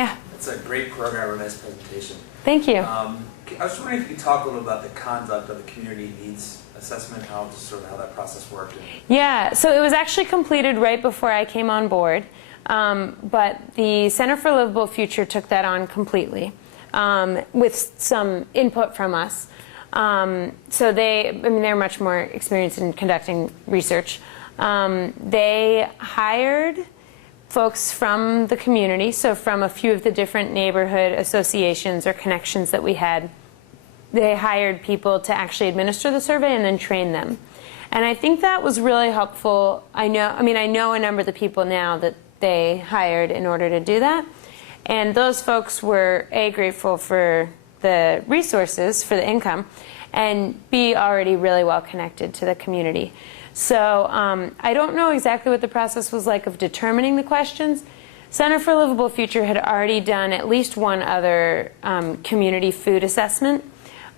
Yeah. It's a great program, a nice presentation. Thank you. I was wondering if you could talk a little about the conduct of the community needs assessment, how that process worked. Yeah, so it was actually completed right before I came on board, but the Center for Livable Future took that on completely with some input from us. So they're much more experienced in conducting research. They hired folks from the community, so from a few of the different neighborhood associations or connections that we had. They hired people to actually administer the survey and then train them. And I think that was really helpful. I know a number of the people now that they hired in order to do that. And those folks were A, grateful for the resources, for the income, and B, already really well connected to the community. So I don't know exactly what the process was like of determining the questions. Center for Livable Future had already done at least one other community food assessment.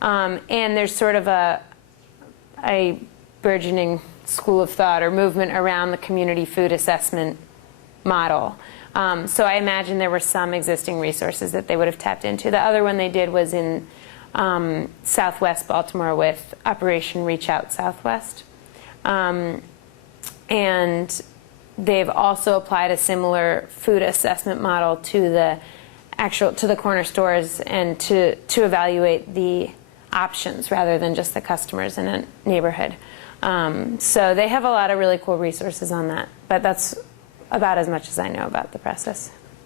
And there's sort of a burgeoning school of thought or movement around the community food assessment model. So I imagine there were some existing resources that they would have tapped into. The other one they did was in Southwest Baltimore with Operation Reach Out Southwest. And they've also applied a similar food assessment model to the corner stores and to evaluate the options rather than just the customers in a neighborhood. So they have a lot of really cool resources on that, but that's about as much as I know about the process.